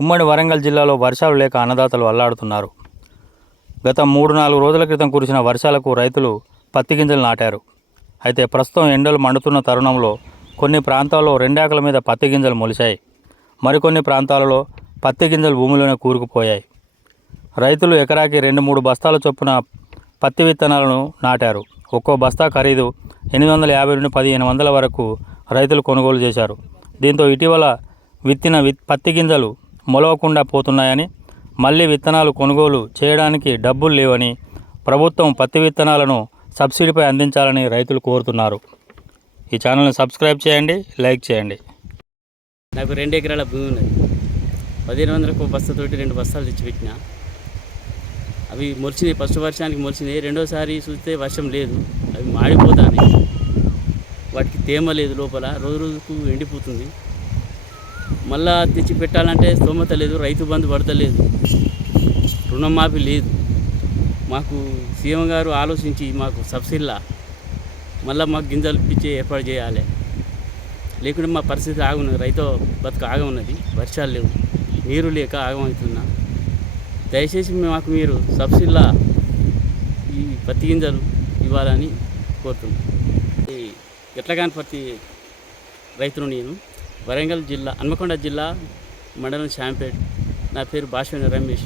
ఉమ్మడి వరంగల్ జిల్లాలో వర్షాలు లేక అన్నదాతలు అల్లాడుతున్నారు. గత మూడు నాలుగు రోజుల క్రితం కురిసిన వర్షాలకు రైతులు పత్తి గింజలు నాటారు. అయితే ప్రస్తుతం ఎండలు మండుతున్న తరుణంలో కొన్ని ప్రాంతాల్లో రెండాకల మీద పత్తి గింజలు మొలిచాయి మరికొన్ని ప్రాంతాలలో పత్తి గింజలు భూమిలోనే కూరుకుపోయాయి. రైతులు ఎకరాకి రెండు మూడు బస్తాల చొప్పున పత్తి విత్తనాలను నాటారు. ఒక్కో బస్తా ఖరీదు ఎనిమిది వందల యాభై నుండి పదిహేను వందల వరకు రైతులు కొనుగోలు చేశారు. దీంతో ఇటీవల విత్తిన విత్ పత్తి గింజలు మొలవకుండా పోతున్నాయని మళ్ళీ విత్తనాలు కొనుగోలు చేయడానికి డబ్బులు లేవని ప్రభుత్వం పత్తి విత్తనాలను సబ్సిడీపై అందించాలని రైతులు కోరుతున్నారు. ఈ ఛానల్ని సబ్స్క్రైబ్ చేయండి లైక్ చేయండి. నాకు రెండు ఎకరాల భూమి ఉన్నది. పదిహేను వందలకు బస్తతోటి రెండు బస్తాలు తెచ్చిపెట్టిన అవి మొలిచినాయి ఫస్ట్ వర్షానికి మొలిచినాయి. రెండోసారి చూస్తే వర్షం లేదు. అవి మాడిపోతాయి వాటికి తేమ లేదు లోపల. రోజు రోజుకు ఎండిపోతుంది. మళ్ళా తెచ్చి పెట్టాలంటే స్తోమత లేదు రైతు బంధు పడతలేదు. రుణమాఫీ లేదు. మాకు సీఎం గారు ఆలోచించి మాకు సబ్సిడీలా మళ్ళీ మాకు గింజలు ఇప్పించి ఏర్పాటు చేయాలి. లేకుంటే మా పరిస్థితి ఆగున్నది రైతు బతుకు ఆగమున్నది వర్షాలు లేవు నీరు లేక ఆగమవుతున్నా. దయచేసి మాకు మీరు సబ్సిడీలా ఈ పత్తి గింజలు ఇవ్వాలని కోరుతున్నాను ఈ కాని ప్రతి రైతును నేను వరంగల్ జిల్లా హన్మకొండ జిల్లా మండలం శాంపేట్ నా పేరు భాష్వని రమేష్.